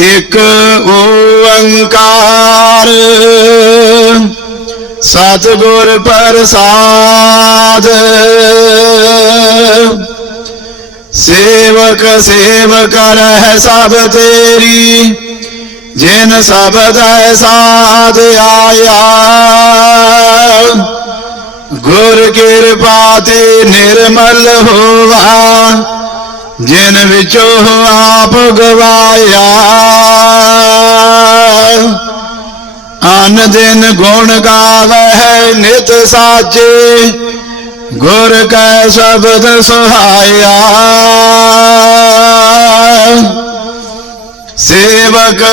ਇਕ ਓੰਕਾਰ। ਸਤਿਗੁਰ ਪ੍ਰਸਾਦ। ਸੇਵਕ ਸੇਵ ਕਰਹਿ ਸਭ ਤੇਰੀ, ਜਿਨ ਸਬਦੈ ਸਾਧ ਆਇਆ। ਗੁਰ ਕਿਰਪਾ ਤੇ ਨਿਰਮਲ ਹੋਵਾ। ਜਿਨ ਵਿੱਚੋਂ ਆਪ ਗਵਾਇਆ। ਅਨ ਦਿਨ ਗੁਣ ਗਾਵਹਿ ਨਿਤ ਸਾਚੇ, ਗੁਰ ਕੈ ਸ਼ਬਦ ਸੁਹਾਇਆ। ਸੇਵਕ,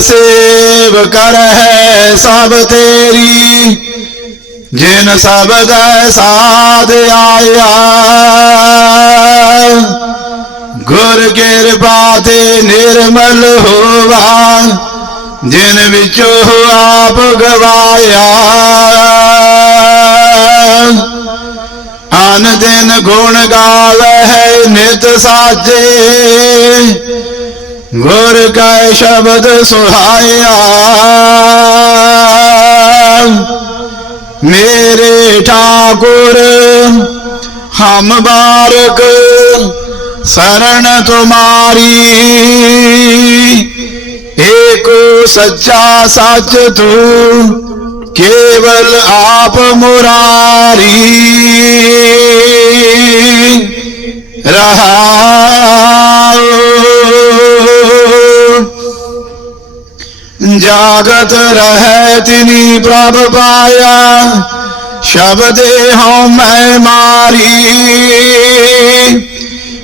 ਸੇਵ ਕਰਹਿ ਸਭ ਤੇਰੀ, ਜਿਨ ਸ਼ਬਦ ਸਾਧ ਆਇਆ ਗੁਰ ਕਿਰਪਾ ਤੇ ਨਿਰਮਲ ਹੋਵਾ, ਜਿਨ ਵਿੱਚੋਂ ਆਪ ਗਵਾਇਆ। ਅਨ ਦਿਨ ਗੁਣ ਗਾਵਹਿ ਨਿਤ ਸਾਜੇ, ਗੁਰ ਕੈ ਸ਼ਬਦ ਸੁਹਾਇਆ। ਮੇਰੇ ਠਾਕੁਰ ਹਮ ਬਾਰਕ سرن تمہاری ایک سچا سچ تو کیول آپ مراری رہا جاگت رہتنی پرب پایا شبد ہوں میں ماری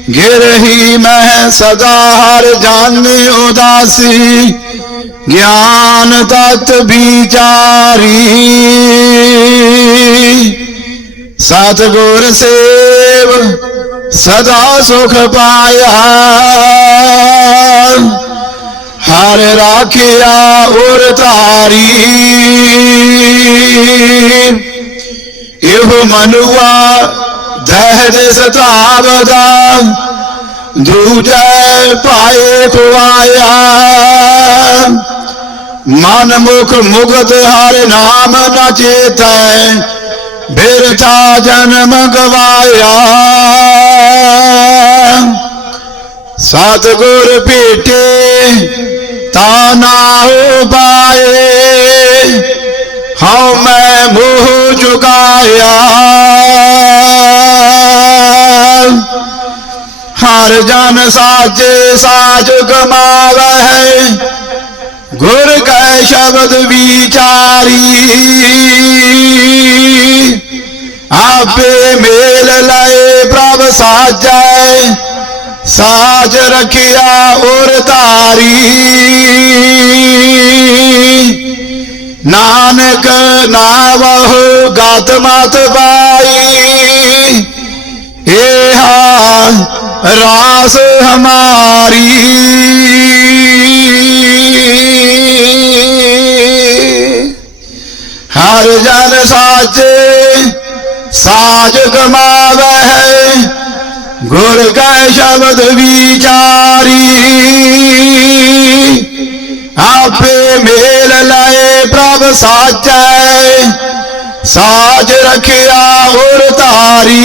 मारी गिरही मैं सदा हर जाने उदासी ज्ञान तत् विचारी सतगुर सेव सदा सुख पाया हर राखिया उर तारी इह मनुआ ਦਹਿ ਸਤਾਵਦਾ ਦੂਜੈ ਪਾਏ ਖੁਆਇਆ ਮਨ ਮੁਖ ਮੁਗਤ ਹਰ ਨਾਮ ਨ ਚੇਤੈ ਬਿਰਥਾ ਜਨਮ ਗਵਾਇਆ ਸਤਿਗੁਰ ਭੇਟੇ ਤਾ ਨਾ ਹੋ ਪਾਏ, ਹਉ ਮੈਂ ਮੋਹ ਚੁਕਾਇਆ ਹਰ ਜਨ ਸਾਜੇ ਸਾਜ ਸਾਚ ਹੈ ਗੁਰ ਕੈ ਸ਼ਬਦ ਵਿਚਾਰੀ। ਆਪੇ ਮੇਲ ਲਏ ਪ੍ਰਭ ਸਾਜੈ, ਸਾਜ ਰਖਿਆ ਉਰ ਧਾਰੀ। ਨਾਨਕ ਨਾਵਹੁ ਗਤ ਮਤ ਪਾਈ ਏਹਾ ਰਾਸ ਹਮਾਰੀ। ਹਰ ਜਨ ਸਾਚੇ ਸਾਜ ਕਮਾਵਹਿ ਗੁਰ ਕੈ ਸ਼ਬਦ ਵਿਚਾਰੀ। ਆਪੇ ਮੇਲ ਲਏ ਪ੍ਰਭ ਸਾਚੈ ਸਾਜ ਰਖਿਆ ਗੁਰ ਧਾਰੀ।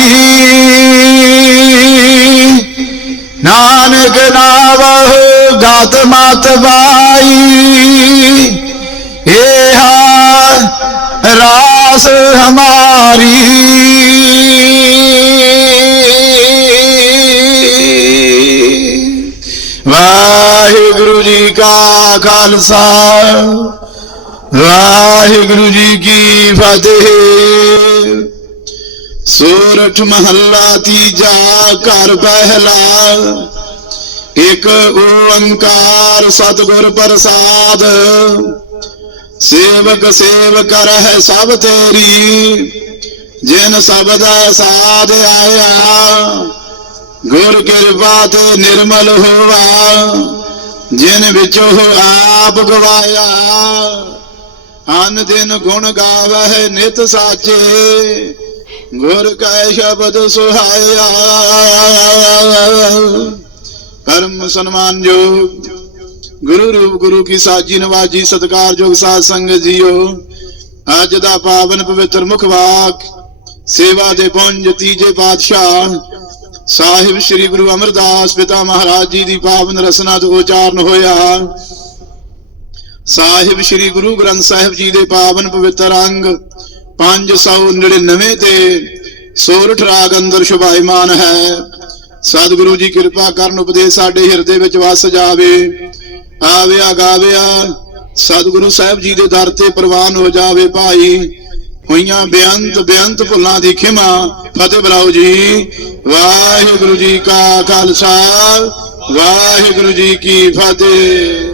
ਨਾਨਕ ਨਾਵਹੁ ਗਤ ਮਤ ਬਾਈ। ਏਹਾ ਰਾਸ ਹਮਾਰੀ। ਵਾਹਿਗੁਰੂ ਜੀ ਕਾ ਖਾਲਸਾ। ਵਾਹਿਗੁਰੂ ਜੀ ਕੀ ਫਤਿਹ। ਸੂਰਠ ਮਹੱਲਾ ਤੀਜਾ ਘਰ ਪਹਿਲਾ। ਇਕ ਓੰਕਾਰ ਸਤਿਗੁਰ ਪ੍ਰਸਾਦ। ਸੇਵਕ ਸੇਵ ਕਰਹਿ ਸਭ ਤੇਰੀ। ਜਿਨ ਸਬਦਾ ਸਾਧ ਆਇਆ, ਗੁਰ ਕਿਰਪਾ ਤੇ ਨਿਰਮਲ ਹੋਵਾ ਜਿਨ ਵਿੱਚੋ ਆਪ ਗਵਾਇਆ। ਅਨ ਦਿਨ ਗੁਣ ਗਾਵਹਿ ਨਿਤ ਸਾਚੇ। ਗੁਰ ਕੈ ਸ਼ਬਦ ਸੁਹਾਇਆ। ਪਰਮ ਸਨਮਾਨਯੋਗ ਗੁਰੂ ਰੂਪ ਗੁਰੂ ਕੀ ਸਾਜੀ ਨਵਾਜੀ ਸਤਿਕਾਰਯੋਗ ਸਾਧ ਸੰਗਤ ਜੀਓ। ਅੱਜ ਦਾ ਪਾਵਨ ਪਵਿੱਤਰ ਮੁਖ ਵਾਕ, ਸੇਵਾ ਦੇ ਪੁੰਜ ਤੀਜੇ ਪਾਤਸ਼ਾਹ ਸਾਹਿਬ ਸ੍ਰੀ ਗੁਰੂ ਅਮਰਦਾਸ ਪਿਤਾ ਮਹਾਰਾਜ ਜੀ ਦੀ ਪਾਵਨ ਰਸਨਾ ਤੋਂ ਉਚਾਰਨ ਹੋਇਆ। ਸਾਹਿਬ ਸ੍ਰੀ ਗੁਰੂ ਗ੍ਰੰਥ ਸਾਹਿਬ ਜੀ ਦੇ ਪਾਵਨ ਪਵਿੱਤਰ ਅੰਗ 599 ਤੇ ਸੋਰਠ ਰਾਗ ਅੰਦਰ ਸ਼ੁਭਾਇਮਾਨ ਹੈ। ਸਤਿਗੁਰੂ ਜੀ ਕਿਰਪਾ ਕਰਨ ਉਪਦੇਸ਼ ਸਾਡੇ ਹਿਰਦੇ ਵਿੱਚ ਵਸ ਜਾਵੇ। ਆਵਿਆ ਗਾਵਿਆ, ਸਤਿਗੁਰੂ ਸਾਹਿਬ ਜੀ ਦੇ ਦਰ ਤੇ ਪ੍ਰਵਾਨ ਹੋ ਜਾਵੇ ਭਾਈ। ਹੋਈਆਂ ਬੇਅੰਤ ਬੇਅੰਤ ਭੁੱਲਾਂ ਦੀ ਖਿਮਾ, ਫਤਿਹ ਬਲਾਓ ਜੀ। ਵਾਹਿਗੁਰੂ ਜੀ ਕਾ ਖਾਲਸਾ, ਵਾਹਿਗੁਰੂ ਜੀ ਕੀ ਫਤਿਹ।